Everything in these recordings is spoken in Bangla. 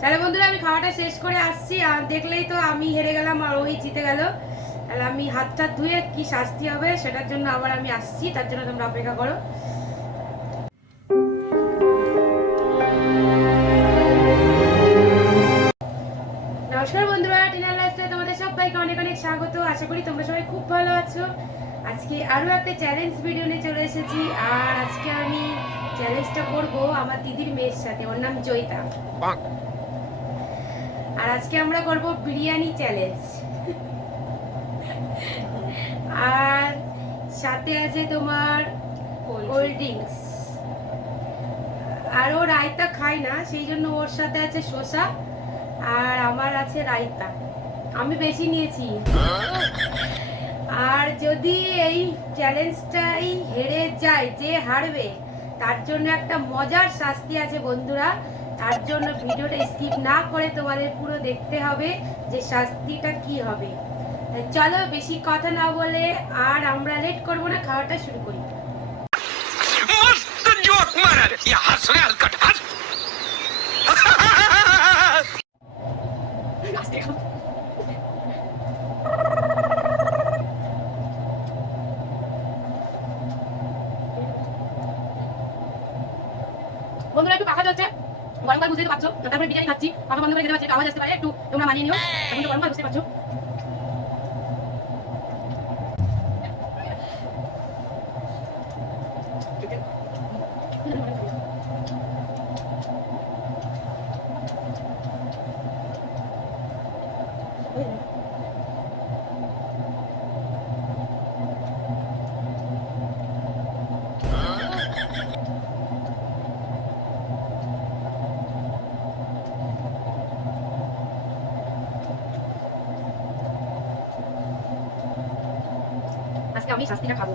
তাহলে বন্ধুরা আমি খাওয়াটা শেষ করে আসছি, আর দেখলেই তো আমি হেরে গেলাম আর ওই জিতে গেল। তাহলে আমি হাতটা ধুয়ে কি শাস্তি হবে সেটার জন্য আবার আমি আসছি, তার জন্য তোমরা অপেক্ষা করো। নমস্কার বন্ধুরা, টিনার লাইফস্টাইলে তোমাদের সবাইকে অনেক অনেক স্বাগত। আশা করি তোমরা সবাই খুব ভালো আছো। আজকে আরও একটা চ্যালেঞ্জ ভিডিও নিয়ে চলে এসেছি, আর আজকে আমি চ্যালেঞ্জটা করব আমার দিদির মেয়ের সাথে। ওর নাম জয়িতা। আর আজকে আমরা করব বিরিয়ানি চ্যালেঞ্জ। আর সাথে আছে তোমার কোল্ড ড্রিঙ্কস। আর ও রায়তা খায় না, সেই জন্য ওর সাথে আছে শসা, আর আমার আছে রায়তা। আমি বেশি নিয়েছি। আর যদি এই চ্যালেঞ্জটাই হেরে যায়, যে হারবে তার জন্য একটা মজার শাস্তি আছে বন্ধুরা। তার জন্য ভিডিওটা স্কিপ না করে তোমাদের পুরো দেখতে হবে যে শাস্তিটা কি হবে। চলো বেশি কথা না বলে আর আমরা লেট করব না, খাওয়াটা শুরু করি। মস্ত জোক মারার ইয়া হাসরে আলকাট হাস। বন্ধুরা একটু পাখা চলছে, গরমকাল বুঝতে পারছো, তারপরে বিরিয়ানি খাচ্ছি, পাখা বন্ধ করে খেতে পারছি, আওয়াজ আসতে পারে, একটু তোমরা মানিয়ে নিও। এখন তো গরমকাল বুঝতে পারছো। আজকে আমি শাস্তিটা খাবো।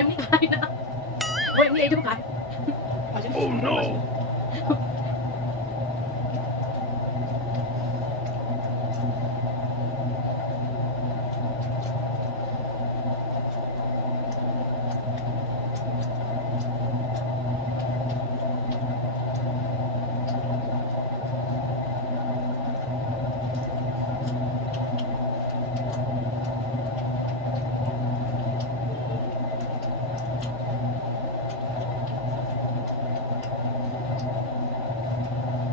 এমনি খাই না, এমনি এইটুকু খাই। Oh no!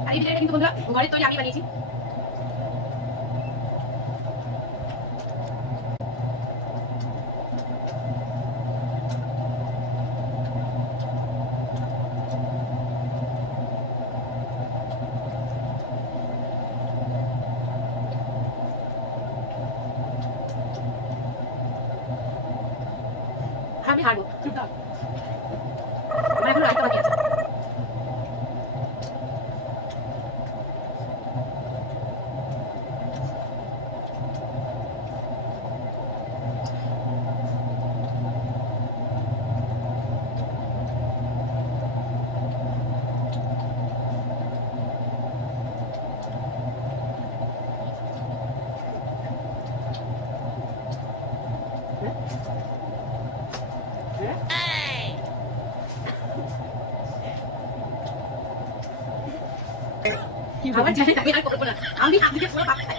আর এই বিরিয়ানিটা কিন্তু বন্ধুরা ঘরের তৈরি, আমি বানিয়েছি। আমি হারবো, আমার এখন রাস্তা বাকি আছে। আমার জানি আমি আর করবো না, আমি আজকে পুরো ভাত খাই।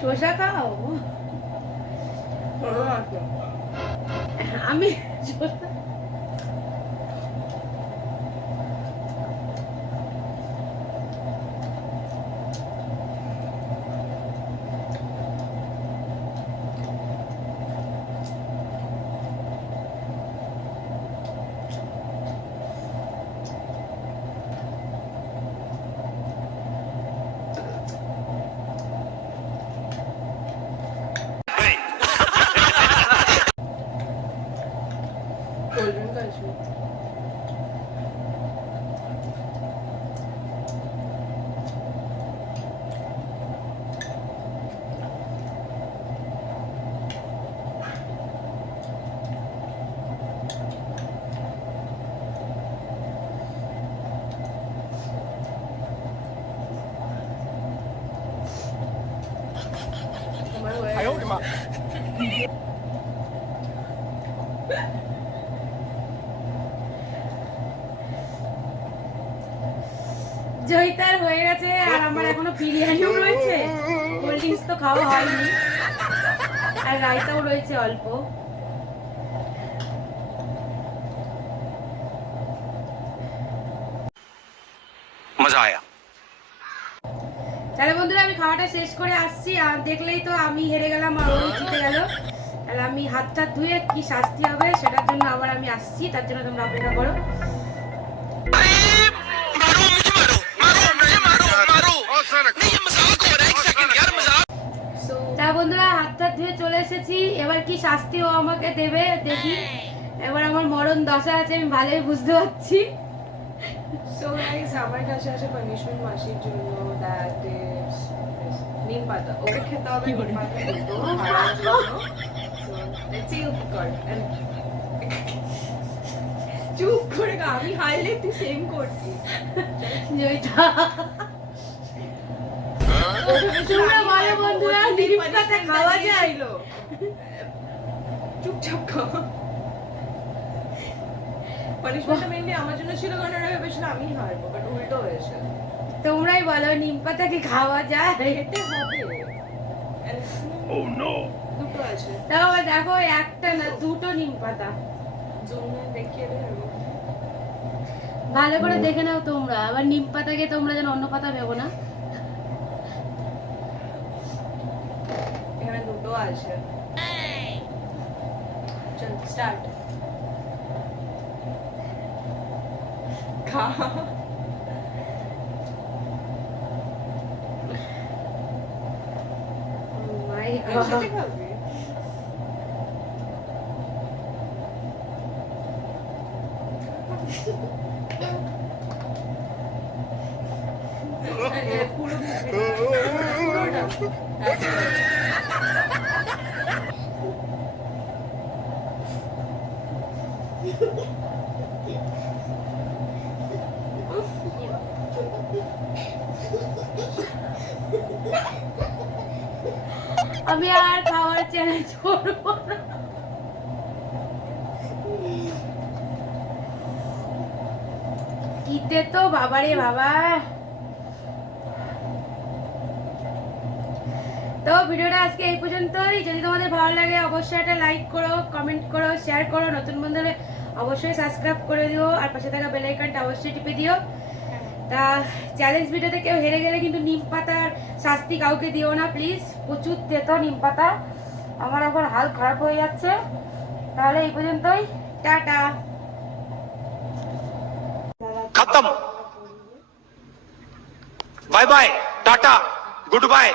শসা খাও? আমি জয়িতার হয়ে গেছে আর আমার এখনো বিরিয়ানিও রয়েছে, কোল্ড ড্রিঙ্কস তো খাওয়া হয়নি, আর রায়তাও রয়েছে অল্প। মজা আয়া। তাহলে বন্ধুরা আমি খাওয়াটা শেষ করে আসছি, আর দেখলেই তো আমি হেরে গেলাম আর ওই জিতে গেল। তাহলে আমি হাতটা ধুয়ে কি শাস্তি হবে সেটার জন্য আবার আমি আসছি, তার জন্য তোমরা অপেক্ষা করো। তা বন্ধুরা হাতটা ধুয়ে চলে এসেছি, এবার কি শাস্তি ও আমাকে দেবে দেখি। এবার আমার মরণ দশা আছে, আমি ভালোই বুঝতে পারছি। So guys, আমার কাছে আছে পানিশমেন্ট মাসির জন্য, that is নিম পাতা। ওকে খেতে হবে নিম পাতা দুটো হারার জন্য। So let's see who got and চুপ করে গা, আমি হারলে তুই সেম করছিস। জয়িতা তোমরা বলো বন্ধুরা নিম পাতা খাওয়া যায়? চুপচাপ খাও। পানিশমেন্টটা মেইনলি আমার জন্য ছিল, কারণ ওরা ভেবেছিল আমি হারবো, বাট উল্টো হয়েছে। তোমরাই বলো নিম পাতা কি খাওয়া যায়? খেতে হবে। Oh no! দুটো আছে। তাও দেখো একটা না দুটো নিম পাতা। জুমে দেখিয়ে দেবো। ভালো করে দেখে নাও তোমরা, আবার নিম পাতাকে তোমরা যেন অন্য পাতা ভেবো না। এখানে দুটো আছে। চল স্টার্ট। খা। মাই একসাথে খাবি? আমি আর খাওয়ার চ্যালেঞ্জ করবো না। কিতে তো বাবারে বাবা। তো ভিডিওটা আজকে এই পর্যন্তই। যদি তোমাদের ভালো লাগে অবশ্যই একটা লাইক করো, কমেন্ট করো, শেয়ার করো, নতুন বন্ধুদের অবশ্যই সাবস্ক্রাইব করে দিও, আর পাশে থাকা বেল আইকনটা অবশ্যই টিপে দিও। তা চ্যালেঞ্জ ভিডিওতে কেউ হেরে গেলে কিন্তু নিম পাতার শাস্তি কাউকে দিও না প্লিজ, প্রচুর তেতো নিম পাতা, আমার এখন হাল খারাপ হয়ে যাচ্ছে। তাহলে এই পর্যন্তই, টাটা। खत्म। Bye bye, tata, good bye.